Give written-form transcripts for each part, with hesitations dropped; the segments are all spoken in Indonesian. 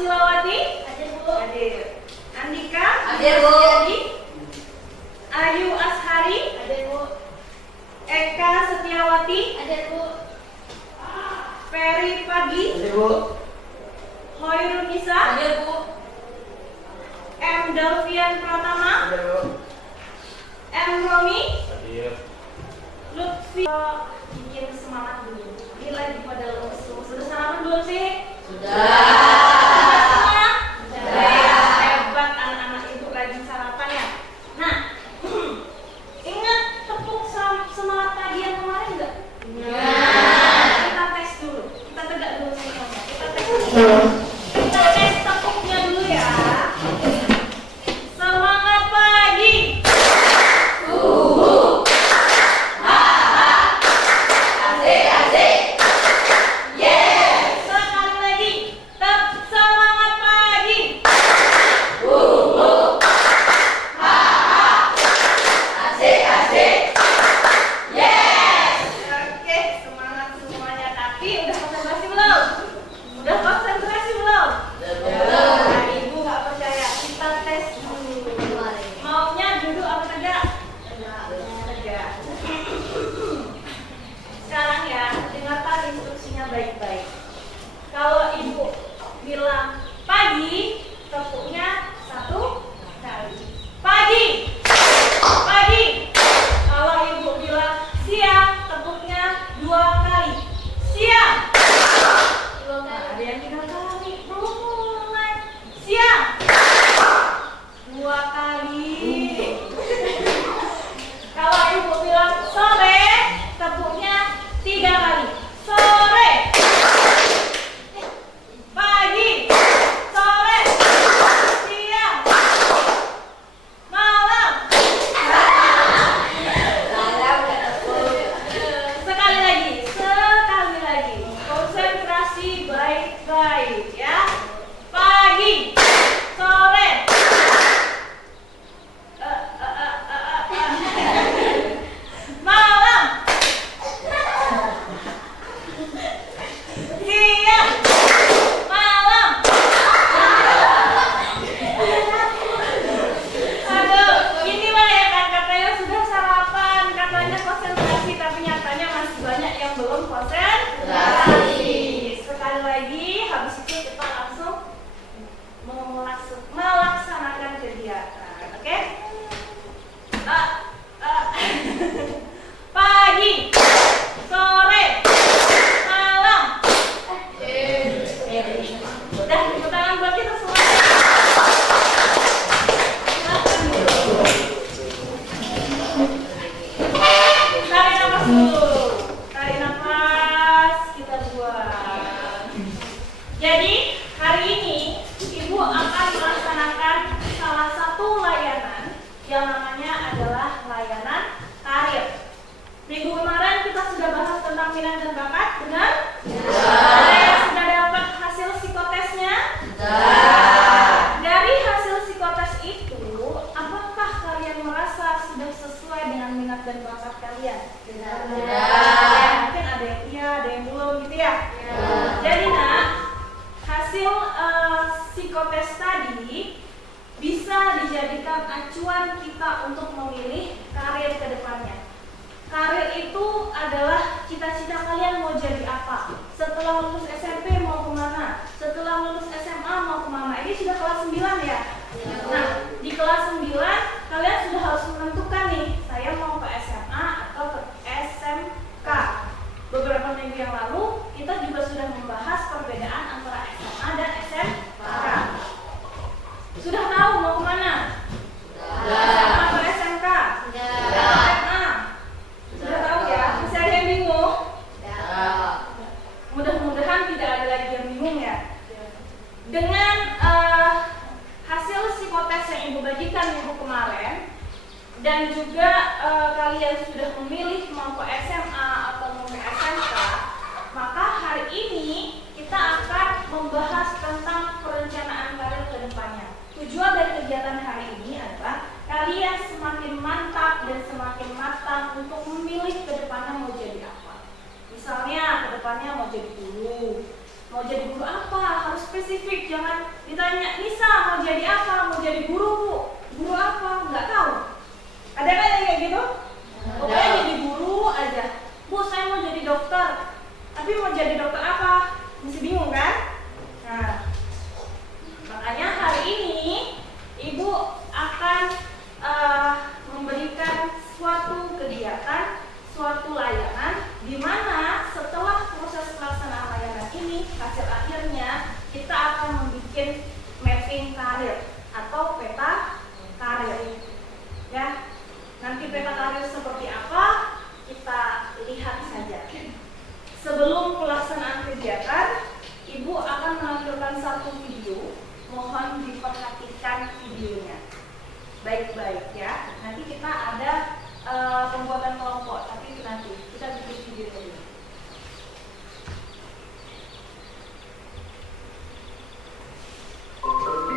Susilawati? Hadir, Bu. Hadir. Andika? Hadir, Bu. Ayu Ashari? Hadir, Bu. Eka Setiawati? Hadir, Bu. Ferry Pagi? Hadir, Bu. Hoirul Nisa? Hadir, Bu. M. Delvian Pratama? Hadir, Bu. M. Romi? Hadir. Lutfi? Bikin semangat dulu. Ini lagi pada lemes. Sudah sarapan belum sih? Sudah. Hebat anak-anak ibu rajin sarapan ya. Nah, ingat tepuk semangat pagi yang kemarin enggak? Kita tes dulu. Kita tegak dulu semuanya. Kita tes dulu. Kita tes tepuknya dulu ya. Semangat pagi. Sekali lagi. Semangat pagi. Oke, semangat semuanya. Tapi udah konsentrasi belum? Udah konsentrasi belum? Nah, ibu nggak percaya. Kita tes dulu. Maunya duduk apa tegak? Tegak. Sekarang ya, dengarkan instruksinya baik-baik. Kalau ibu bilang pagi, tepuknya 1 kali. Pagi. Pagi. Kalau ibu bilang siang, tepuknya 2 kali. Siang. Nah, ada yang 3 kali. Belum mulai. Siang. 2 kali. Kalau ibu bilang sore, tepuknya 3 kali. Sore. Pagi. Sore. Siang. Malam. Sekali lagi, konsentrasi baik-baik ya. Pagi, sore, malam, siang, malam. Aduh, inilah ya kan katanya sudah sarapan, katanya konsentrasi, tapi nyatanya masih banyak yang belum konsentrasi. Sekali lagi, habis itu kita langsung melaksanakan kegiatan, oke? Pagi, sore, malam. Udah, tepuk tangan buat kita semua. Tarik nafas dulu. Tarik nafas, kita buang. Jadi, hari ini Ibu akan melaksanakan salah satu layanan yang namanya adalah layanan karir. Minggu kemarin kita sudah bahas tentang minat dan bakat, benar? Kalian sudah dapat hasil psikotesnya? Dari hasil psikotes itu, apakah kalian merasa sudah sesuai dengan minat dan bakat kalian? Ya, mungkin ada yang iya, ada yang belum gitu ya. Jadi nak, hasil psikotes tadi bisa dijadikan acuan kita untuk memilih karir ke depannya. Karir itu adalah cita-cita kalian mau jadi apa. Setelah lulus SMP mau kemana? Setelah lulus SMA mau kemana? Ini sudah kelas 9 ya? Nah, di kelas 9 kalian sudah harus menentukan nih, saya mau ke SMA atau ke SMK. Beberapa minggu yang lalu kita juga sudah membahas perbedaan antara SMA dan SMK. Sudah tahu mau kemana? SMA atau SMK? SMA. Sudah tahu ya? Masih ada yang bingung? Mudah-mudahan tidak ada lagi yang bingung ya. Dengan hasil psikotes yang Ibu bagikan minggu kemarin, dan juga kalian sudah memilih mau ke SMA atau mau ke SMK, maka hari ini kita akan membahas tentang perencanaan karir ke depannya. Tujuan dari kegiatan hari ini adalah kalian semakin mantap dan semakin matang untuk memilih ke depannya mau jadi apa. Misalnya ke depannya mau jadi guru, Mau jadi guru apa? Harus spesifik, jangan ditanya, Nisa mau jadi apa? Mau jadi guru Bu? Guru apa? Nggak tahu. Ada kan yang kayak gitu? Pokoknya jadi guru aja. Bu, saya mau jadi dokter. Tapi mau jadi dokter apa? Masih bingung kan? Nah, makanya hari ini Ibu akan memberikan suatu kegiatan, suatu layanan di mana setelah proses pelaksanaan layanan ini, hasil akhirnya kita akan membuat mapping karir atau peta karir. Ya, nanti peta karir seperti apa kita lihat saja. Sebelum pelaksanaan kegiatan, Ibu akan menampilkan satu video. Mohon diperhatikan videonya baik-baik ya. Nanti kita ada pembuatan kelompok, tapi itu nanti kita bikin video dulu. Oke,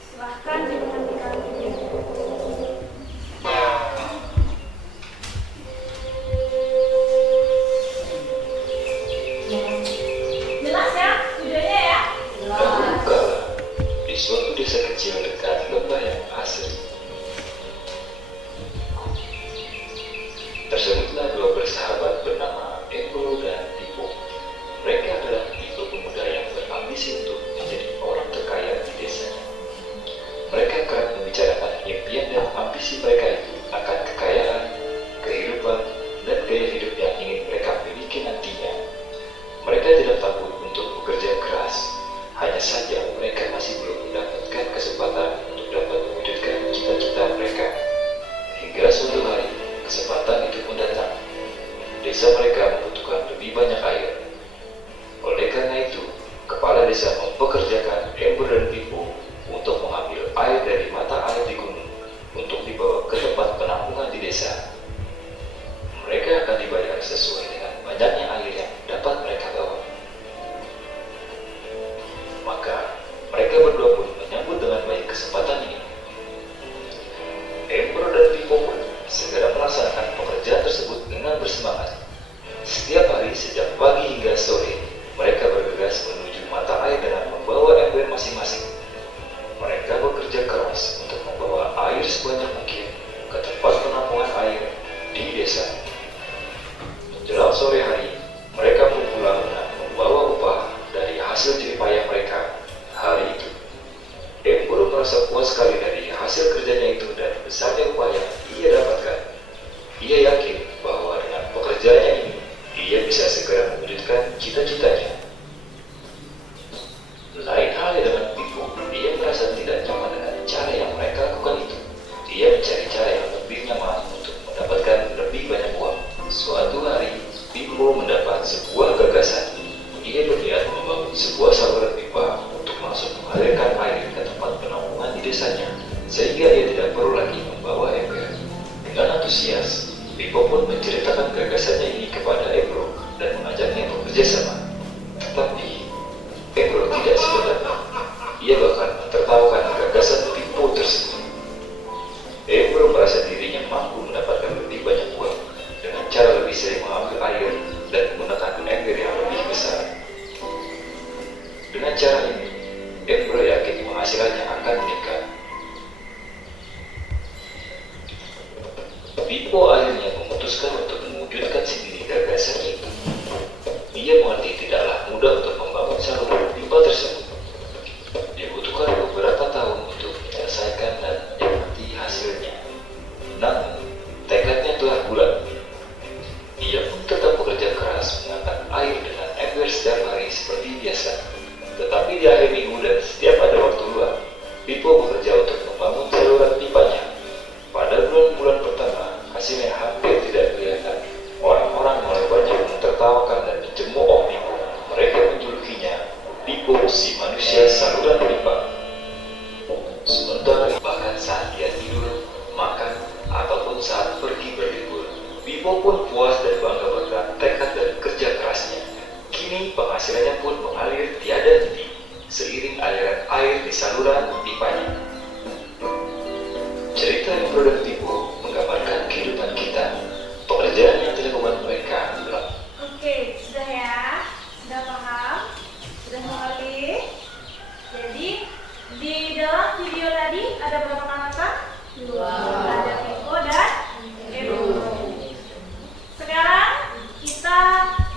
silahkan diperhatikan videonya. Jelas ya videonya ya? Di suatu desa kecil dekat lembah yang asri, tersebutlah dua bersahabat bernama Embro dan Pipo. Mereka adalah tipe pemuda yang berambisi untuk menjadi orang terkaya di desanya. Mereka kerap membicarakan impian dan ambisi mereka itu akan kekayaan, kehidupan, dan gaya hidup yang ingin mereka miliki nantinya. Mereka tidak takut untuk bekerja keras, hanya saja mereka masih belum mendapatkan kesempatan untuk dapat mewujudkan cita-cita mereka. Hingga suatu hari, kesempatan itu pun datang. Desa mereka membutuhkan lebih banyak air. Oleh karena itu, kepala desa mempekerjakan Embro dan Pipo untuk mengambil air dari mata air di gunung untuk dibawa ke tempat penampungan di desa. Mereka akan dibayar sesuai dengan banyaknya air yang dapat mereka bawa. Maka mereka berdua pun menyambut dengan baik kesempatan ini. Embro dan Pipo pun segera melaksanakan pekerjaan tersebut dengan bersemangat. Setiap hari sejak pagi hingga sore, mereka bergegas menuju mata air dengan membawa ember masing-masing. Mereka bekerja keras untuk membawa air sebanyak mungkin ke tempat penampungan air di desa. Menjelang sore hari, mereka pun pulang dengan membawa upah dari hasil jerih payah mereka hari itu. Embro merasa puas sekali dari hasil kerjanya itu dan besarnya upah yang ia dapatkan. Ia yakin bahwa dengan pekerjaannya ini, ia bisa segera mewujudkan cita-citanya. Lain halnya dengan Pipo, dia merasa tidak nyaman dengan cara yang mereka lakukan itu. Dia mencari cara yang lebih nyaman untuk mendapatkan lebih banyak uang. Suatu hari, Pipo mendapat sebuah gagasan. Ia berniat membangun sebuah saluran pipa untuk langsung mengalirkan air ke tempat penampungan di desanya, sehingga ia tidak perlu lagi membawa ember. Dengan antusias, Pipo pun menceritakan gagasannya ini kepada Embro dan mengajaknya bekerja sama. Tetapi Embro tidak sebenarnya. Ia bahkan mentertawakan gagasan Pipo tersebut. Embro merasa dirinya mampu mendapatkan lebih banyak uang dengan cara lebih sering mengambil air dan menggunakan ember yang lebih besar. Dengan cara ini, Embro yakin penghasilannya akan meningkat. Pipo akhirnya memutuskan untuk mewujudkan sendiri gagasan itu. Ia mengerti tidaklah mudah untuk membangun saluran pipa tersebut. Dibutuhkan beberapa tahun untuk menyelesaikan dan menikmati hasilnya. Namun, tekadnya telah bulat. Ia pun tetap bekerja keras mengangkat air dengan ember setiap hari seperti biasa. Tetapi di akhir minggu dan setiap ada waktu luang, Pipo bekerja untuk membangun saluran pipanya. Pada bulan-bulan pertama, hasilnya hampir tidak kelihatan. Orang-orang mulai banyak mentertawakan dan mencemooh Pipo. Mereka menjulukinya Pipo si Embro dan Pipo menggambarkan kehidupan kita. Pengerjaan yang dilakukan mereka adalah Oke, sudah ya? Sudah paham? Sudah mengerti? Jadi, di dalam video tadi ada berapa kata? 2. Ada Pipo dan Embro. Sekarang kita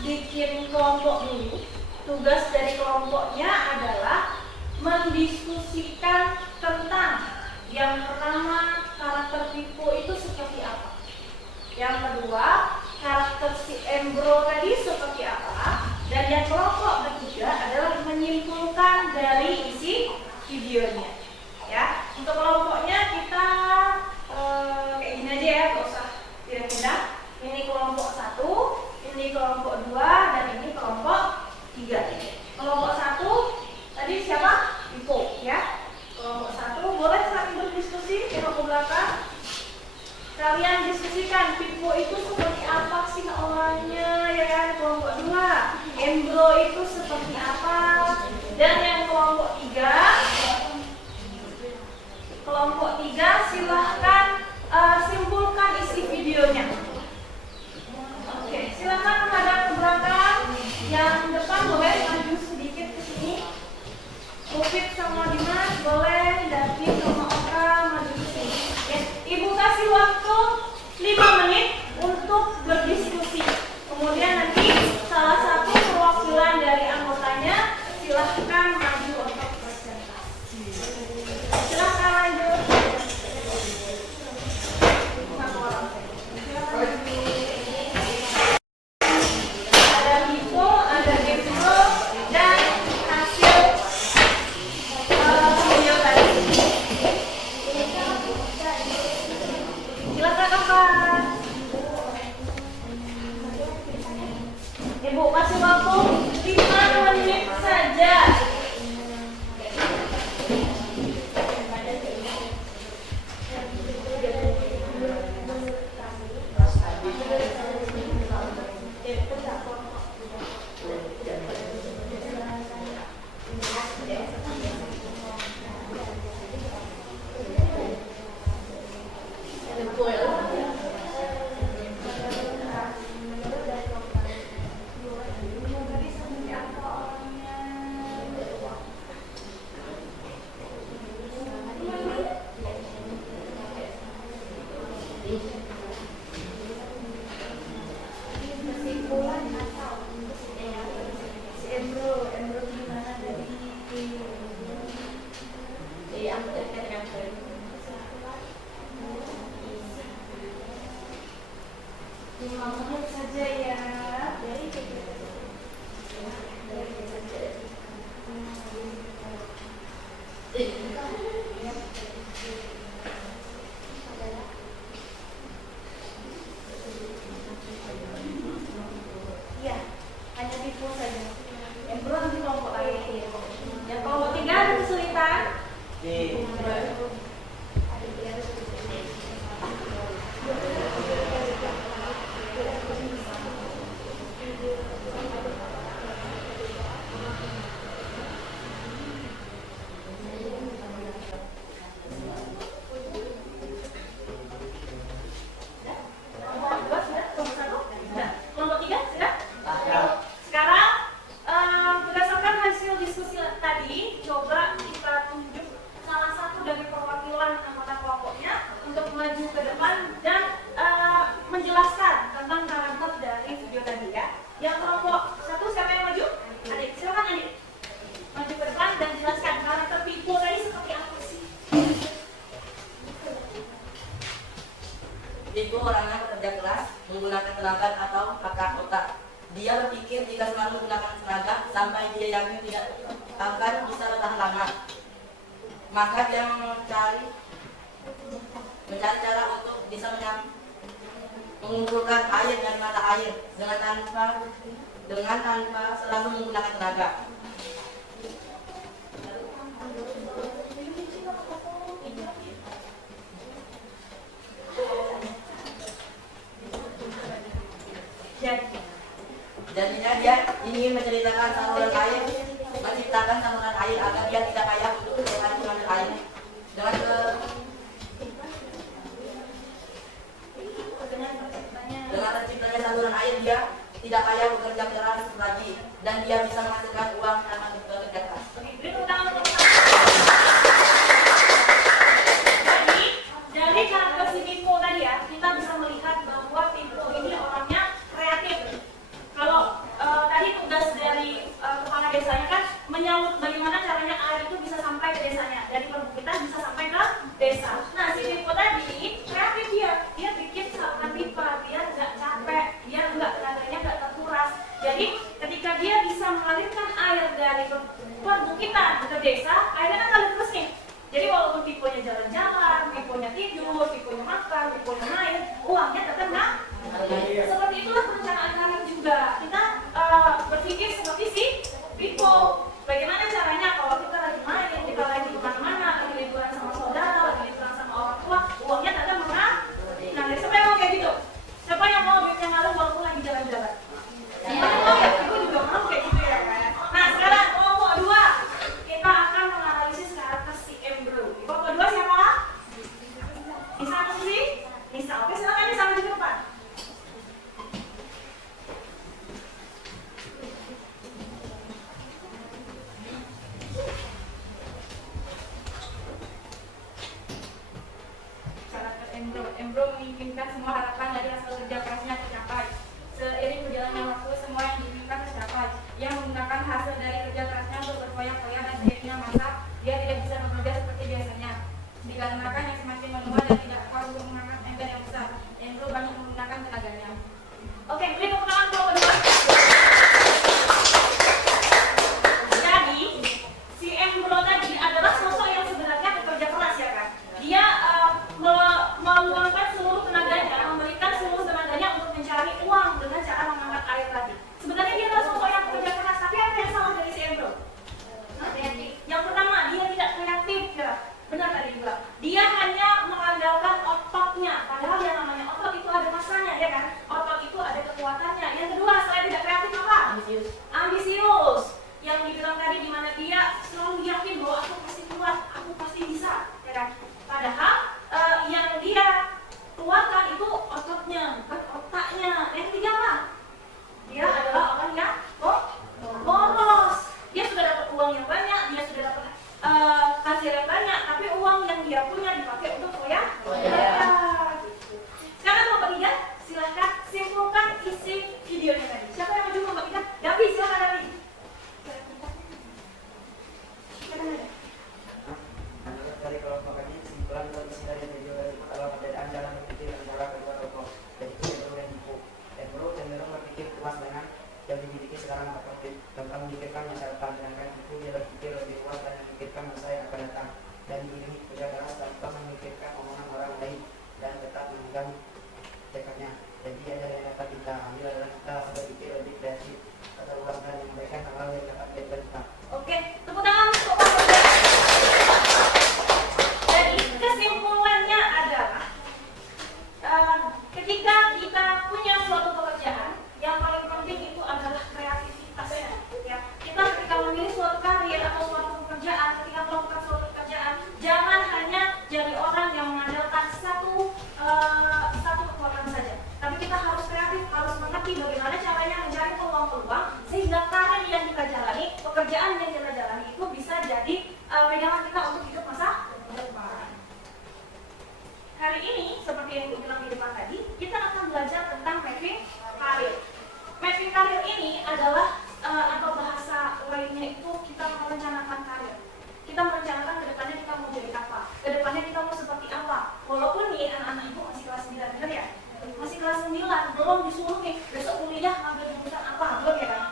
bikin kelompok dulu. Tugas dari kelompoknya adalah mendiskusikan tentang yang pertama, karakter Pipo itu seperti apa. Yang kedua, karakter si Embro tadi seperti apa. Dan yang kelompok ketiga adalah menyimpulkan dari isi videonya. Ya, untuk kelompoknya kita kayak gini aja ya, nggak usah pindah-pindah. Ini kelompok 1, ini kelompok 2, dan ini kelompok 3. Kelompok 1 tadi siapa? Pipo, ya. Kelompok 1 boleh saling berdiskusi, tengok ke belakang. Kalian diskusikan Pipo itu seperti apa sih orangnya, ya kan? Kelompok 2, Embro itu seperti apa? Dan yang kelompok 3 silahkan simpulkan isi videonya. Oke, silahkan menghadap ke belakang. Yang depan boleh maju sedikit ke sini. Mufid sama Dimas boleh, David sama Oka maju ke sini. Ya, Ibu kasih waktu 5 menit untuk berdiskusi. Kemudian nanti salah satu perwakilan dari anggotanya silahkan maju untuk presentasi. Silahkan lanjut. Ada Pipo, ada Embro, dan hasil video tadi. Silakan Kakak. Ibu kasih waktu 5 menit saja. Saja ya. Iya, hanya Pipo saja. Embro nanti kelompok lain. Yang kelompok 3 ada kesulitan. Pipo orangnya pekerja keras, menggunakan tenaga atau akar otak. Dia berpikir jika selalu menggunakan tenaga sampai dia yakin tidak akan bisa bertahan lama. Maka dia mencari cara untuk bisa mengumpulkan air dari mata air dengan tanpa selalu menggunakan tenaga. Jadinya dia ingin menceritakan saluran air, menciptakan saluran air agar dia tidak payah untuk mengambil air. dia tidak payah bekerja keras lagi dan dia bisa menghasilkan uang karena bekerja keras. Oke, beri tepuk tangan untuk Jadi, dari karakter si Pipo tadi ya, kita bisa melihat bahwa Pipo ini orangnya kreatif. Kalau tadi tugas dari kepala desanya kan menyambut bagaimana caranya air itu bisa sampai ke desanya, dari perbukitan bisa sampai ke desa. Nah, si Pipo tadi kreatif dia bikin saluran pipa biar nggak capek, biar tenaganya nggak terkuras. Jadi ketika dia bisa mengalirkan air dari perbukitan ke desa, airnya kan ngalir terus nih. Jadi walaupun Piponya jalan-jalan, Piponya tidur, Piponya makan, Piponya main, uangnya tetap nggak. Seperti itulah perencanaan karir juga. Kita berpikir seperti si Pipo. Bagaimana caranya kalau kita lagi main, kita lagi kemana-mana, lagi liburan sama saudara, lagi liburan sama orang tua, uangnya tetap mengalir. Siapa yang mau kayak gitu? Siapa yang mau duitnya ngalir walaupun lagi jalan-jalan? Siapa yang mau ya? Ibu juga mau kayak gitu ya kan? Nah sekarang kelompok 2 kita akan menganalisis karakter si Embro. Kelompok 2 siapa? Nisa atau sih? Nisa. Oke, silakan Nisa maju ke depan. Embro menginginkan semua harapan dari hasil kerja kerasnya tercapai. Seiring berjalannya waktu, semua yang diinginkan tercapai. Yang menggunakan hasil dari kerja kerasnya untuk berfoya-foya dan seiringnya masa, dia tidak bisa bekerja seperti biasanya. Dikarenakan yang semakin menua dan tidak kuat untuk mengangkat ember yang besar, Embro banyak menggunakan tenaganya. Oke, beri tepuk tangan kelompok 2. Jadi, si Embro tadi adalah sosok yang sebenarnya bekerja keras ya kan? Dia meluangkan seluruh tenaganya, memberikan seluruh tenaganya untuk mencari uang dengan cara mengangkat air tadi. Sebenarnya dia adalah sosok yang bekerja keras, tapi apa yang salah dari si Embro? Yang pertama, dia tidak kreatif ya. Benar tadi juga. Dia hanya mengandalkan ototnya. Padahal yang namanya otot itu ada masanya ya kan? Otot itu ada kekuatannya. Yang kedua, selain tidak kreatif apa? Ambisius. Yang dibilang tadi di mana dia selalu yakin bahwa aku pasti kuat, aku pasti bisa, ya kan? Padahal yang dia keluarkan itu ototnya, bukan otaknya. Yang ketiga apa? Dia adalah orang yang boros. Dia sudah dapat uang yang banyak, dia sudah dapat hasil yang banyak, tapi uang yang dia punya dipakai untuk foya. Sekarang kelompok 3, silahkan simpulkan isi videonya tadi. Siapa yang maju kelompok 3? Davi, silahkan Davi. Dari kelompok ini kesimpulan atau isi dari video dari pertama perbedaan dalam berpikir antara kedua kelompok, yaitu Embro dan Pipo. Embro cenderung berpikir puas dengan yang dimiliki sekarang atau tentang memikirkan masa depan, sedangkan Pipo dia berpikir lebih luas dan memikirkan masa yang akan datang dan diiringi kerja keras tanpa memikirkan omongan orang lain dan tetap memegang tekadnya. Jadi dari yang dapat kita ambil adalah kita berpikir lebih kreatif atau luas dan memberikan hal-hal yang dapat kita. Oke, tepuk tangan untuk Pak Bodo. Jadi kesimpulannya adalah ketika kita punya suatu pekerjaan, yang paling penting itu adalah kreativitasnya. Ya, kita ketika memilih suatu karir atau suatu pekerjaan, ketika melakukan suatu pekerjaan, jangan hanya jadi orang yang mengandalkan satu kekuatan saja. Tapi kita harus kreatif, harus mengerti bagaimana caranya mencari peluang-peluang sehingga karir yang kita jalani, pekerjaan yang kita jalani itu bisa jadi pegangan kita untuk hidup masa depan. Hari ini, seperti yang saya bilang di depan tadi, kita akan belajar tentang mapping karir. Mapping karir ini adalah atau bahasa lainnya itu kita merencanakan karir. Kita merencanakan ke depannya kita mau jadi apa, ke depannya kita mau seperti apa. Walaupun nih anak-anak ibu masih kelas 9, benar ya? Masih kelas 9, belum disuruh nih besok kuliah ngambil jurusan apa, belum ya kan?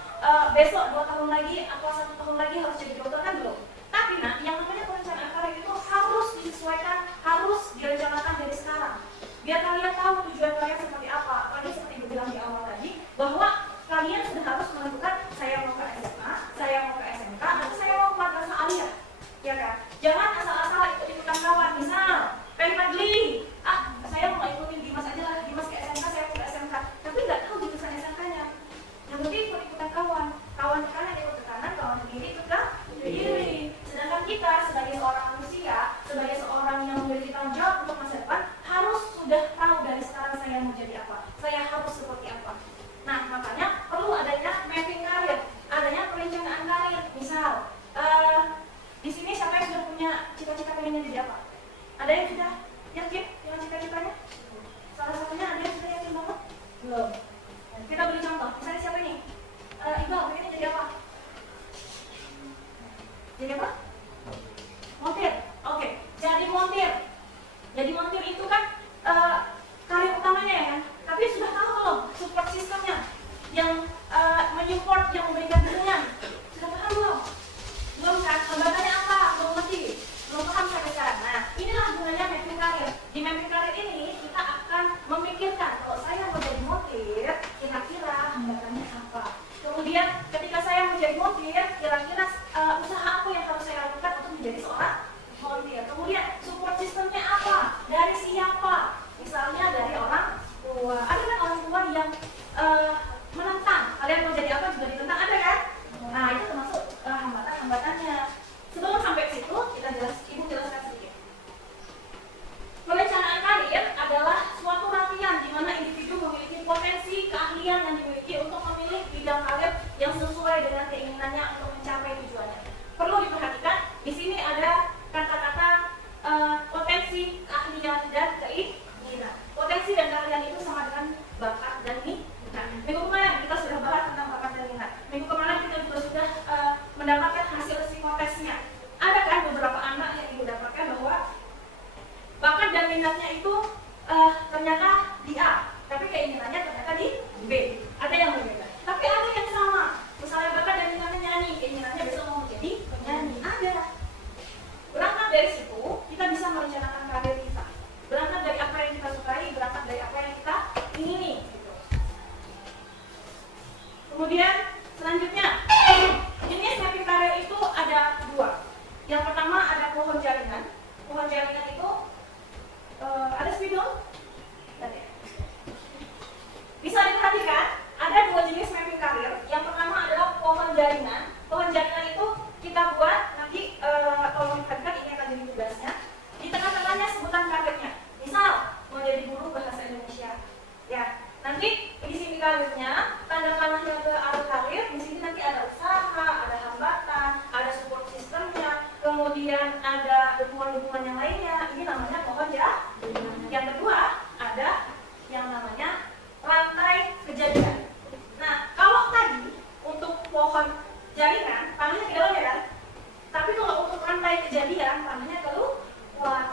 Besok 2 tahun lagi atau 1 tahun lagi harus jadi dokter kan belum. Tapi nah, yang namanya perencanaan karir itu harus disesuaikan, harus direncanakan dari sekarang. Biar kalian tahu tujuan kalian seperti apa. Apalagi seperti ibu bilang di awal tadi, bahwa kalian sudah harus menentukan saya mau ke SMA, saya mau ke SMK, atau saya mau ke madrasah aliyah, ya kan? Jangan asal-asal ikut-ikutan kawan. Misal, pengen Fadli, saya mau ikutin Dimas aja lah, Dimas ke SMK, saya ke SMK, tapi nggak tahu jurusan SMK-nya. Yang penting ikut-ikutan kawan. Kawan ke kanan ikut ke kanan, kawan ke kiri ikut ke kiri. Sedangkan kita sebagai seorang manusia, sebagai seorang yang memiliki tanggung jawab untuk masa depan, harus sudah tahu dari sekarang saya mau jadi dan minatnya itu ternyata di A, tapi keinginannya ternyata di B. Ada yang berbeda. Tapi ada yang sama. Misalnya bakat dan minatnya nyanyi, keinginannya besok mau menjadi penyanyi. Ada. Berangkat dari situ, kita bisa merencanakan karir kita. Berangkat dari apa yang kita sukai, berangkat dari apa yang kita ingini. Gitu. Kemudian selanjutnya, jenis mapping karir itu ada 2. Yang pertama ada pohon jaringan. Pohon jaringan itu ada spidol. Bisa diperhatikan, ada 2 jenis mapping karir. Yang pertama adalah pohon jaringan. Pohon jaringan itu kita buat nanti kalau diperhatikan ini akan jadi tugasnya. Di tengah-tengahnya sebutan karirnya. Misal mau jadi guru bahasa Indonesia. Ya, nanti di sini karirnya, tanda panahnya ke arah karir. Di sini nanti ada usaha, ada hambatan, ada support sistemnya, kemudian ada dukungan-dukungan yang lainnya. Ini namanya pohon jaringan. Yang kedua ada yang namanya rantai kejadian. Nah, kalau tadi untuk pohon jaringan, tanahnya ke dalam ya kan? Tapi kalau untuk rantai kejadian, tanahnya keluar.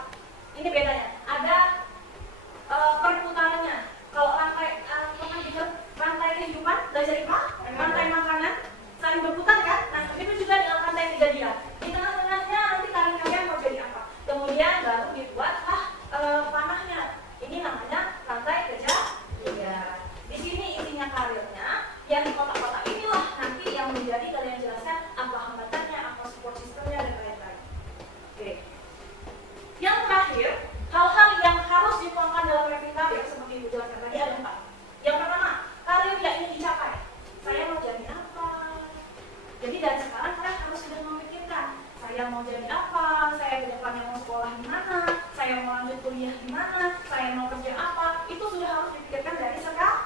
Ini bedanya. Ada perputarannya. Kalau rantai pernah dengar rantai kehidupan, belajar IPA, rantai makanan, saling berputar kan? Nah, itu juga dengan rantai kejadian. Di tengah-tengahnya nanti kalian mau jadi apa? Kemudian baru dibuatlah panahnya. Ini namanya rantai kejadian. Di sini isinya karirnya, yang di kotak-kotak inilah nanti yang menjadi kalian jelaskan apa hambatannya, apa support sistemnya dan lain-lain. Oke. Yang terakhir, hal-hal yang harus dituangkan dalam mapping karir seperti Ibu jelaskan tadi ada 4. Yang pertama, karir yang ingin dicapai. Saya mau jadi apa? Jadi dari sekarang kalian harus sudah memikirkan, saya mau jadi apa? Saya ke depannya mau sekolah di mana? Saya mau lanjut kuliah di mana? Saya mau kerja apa? Itu sudah harus dipikirkan dari sekarang.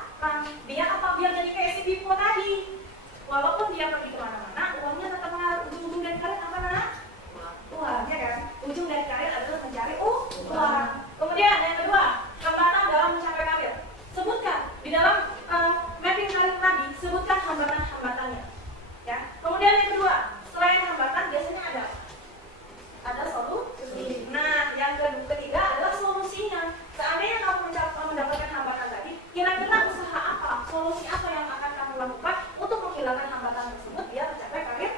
Biar apa? Biar jadi kayak si Bipo tadi. Walaupun dia pergi kemana-mana, uangnya tetap mengalir. Ujung-ujung dari karir apa mana? Uang, ya kan? Ujung dari karir adalah mencari uang. Kemudian yang kedua, hambatan dalam mencapai karir. Sebutkan di dalam mapping karir tadi, sebutkan hambatan-hambatannya. Ya. Kemudian yang kedua, selain hambatan biasanya ada solusi. Nah, yang ketiga adalah solusinya. Seandainya kamu mendapatkan hambatan tadi, kira-kira usaha apa, solusi apa yang akan kamu lakukan untuk menghilangkan hambatan tersebut biar mencapai karir.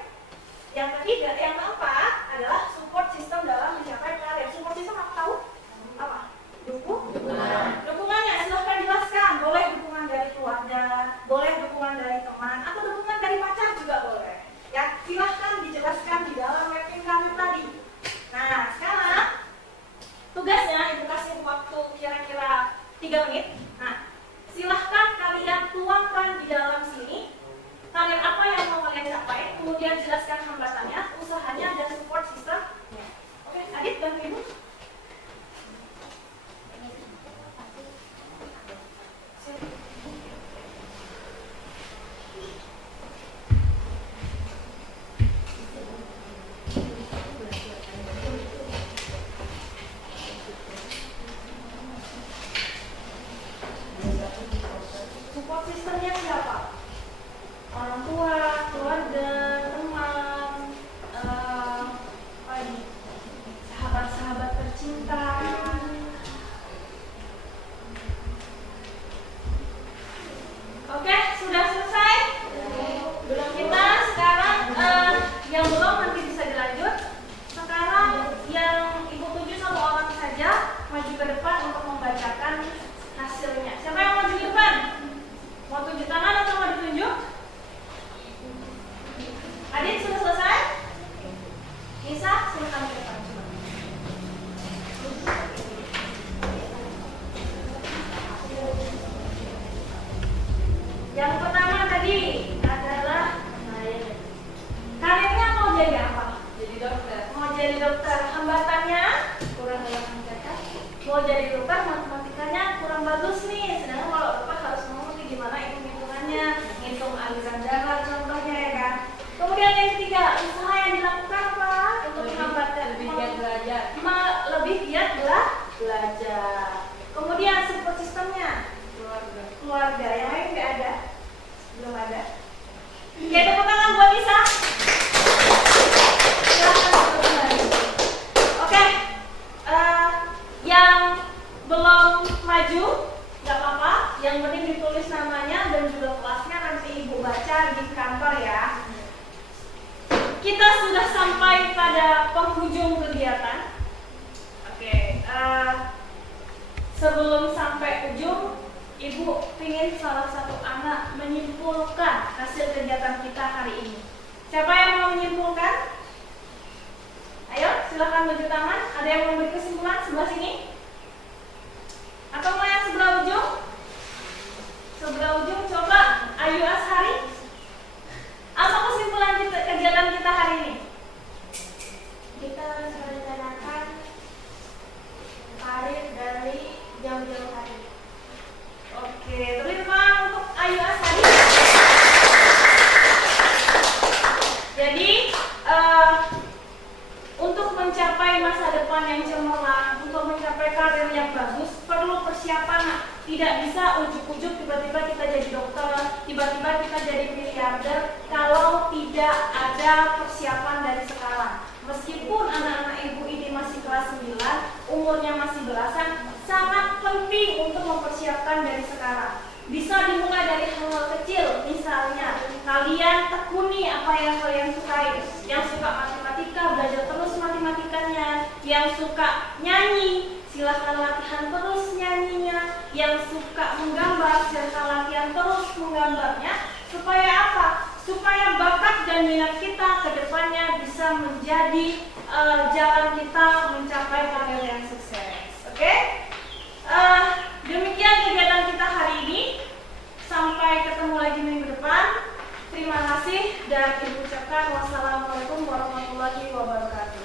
Yang ketiga, yang keempat adalah support system dalam mencapai karir. Support system apa tahu? Apa? Dukungannya silahkan jelaskan. Boleh dukungan dari keluarga, boleh dukungan dari teman, atau dukungan dari pacar juga boleh. Ya, silahkan dijelaskan di dalam mapping karir tadi. Nah, sekarang tugasnya Ibu kasih waktu kira-kira 3 menit. Nah, silahkan kalian tuangkan di dalam sini karir apa yang mau kalian capai, kemudian jelaskan hambatannya, usahanya, dan support systemnya. Oke, Adit bantu Ibu. Support systemnya siapa? Orang tua, keluarga, teman, sahabat-sahabat tercinta. Oke, sudah selesai? Belum kita sekarang yang belum nanti bisa dilanjut. Sekarang yang Ibu tuju 1 orang saja maju ke depan untuk membacakan hasilnya. Siapa yang maju ke depan? Mau tunjuk tangan atau mau ditunjuk? Adit sudah selesai? Nisa, silakan ke depan. Yang pertama tadi adalah karirnya mau jadi apa? Jadi dokter. Mau jadi dokter, hambatannya kurang dalam mencatat. Mau jadi dokter, matematikanya kurang bagus nih. Sedangkan kalau dokter harus mengerti gimana hitung-hitungannya, ngitung aliran darah contohnya ya kan. Kemudian yang ketiga, usaha yang dilakukan apa? Untuk menghambatkan Lebih giat belajar. Lebih giat belajar. Kemudian support sistemnya keluarga. Yang lain nggak ada? Belum ada. Oke, tepuk tangan buat Nisa. Silahkan duduk kembali. Oke, yang belum maju, nggak apa-apa. Yang penting ditulis namanya dan juga kelasnya nanti ibu baca di kantor ya. Kita sudah sampai pada penghujung kegiatan. Oke, sebelum sampai ujung, ibu ingin salah satu anak menyimpulkan hasil kegiatan kita hari ini. Siapa yang mau menyimpulkan? Ayo, silakan tunjuk tangan. Ada yang mau memberi kesimpulan sebelah sini? Atau mau yang sebelah ujung? Sebelah ujung, coba Ayu Ashari. Apa kesimpulan kegiatan kita hari ini? Kita harus merencanakan karir dari jauh-jauh hari. Oke, beri tepuk tangan untuk Ayu Ashari. Jadi, untuk mencapai masa depan yang cemerlang, untuk mencapai karir yang bagus, perlu persiapan. Tidak bisa ujuk-ujuk tiba-tiba kita jadi dokter, tiba-tiba kita jadi miliarder kalau tidak ada persiapan dari sekarang. Meskipun anak-anak ibu ini masih kelas 9, umurnya masih belasan, sangat penting untuk mempersiapkan dari sekarang. Bisa dimulai dari hal-hal kecil, misalnya kalian tekuni apa yang kalian sukai. Yang suka matematika, belajar terus matematikanya. Yang suka nyanyi, silahkan latihan terus nyanyinya. Yang suka menggambar, silahkan latihan terus menggambarnya. Supaya apa? Supaya bakat dan minat kita ke depannya bisa menjadi jalan kita mencapai karir yang sukses. Oke? Demikian kegiatan kita hari ini. Sampai ketemu lagi minggu depan. Terima kasih dan ibu ucapkan wassalamualaikum warahmatullahi wabarakatuh.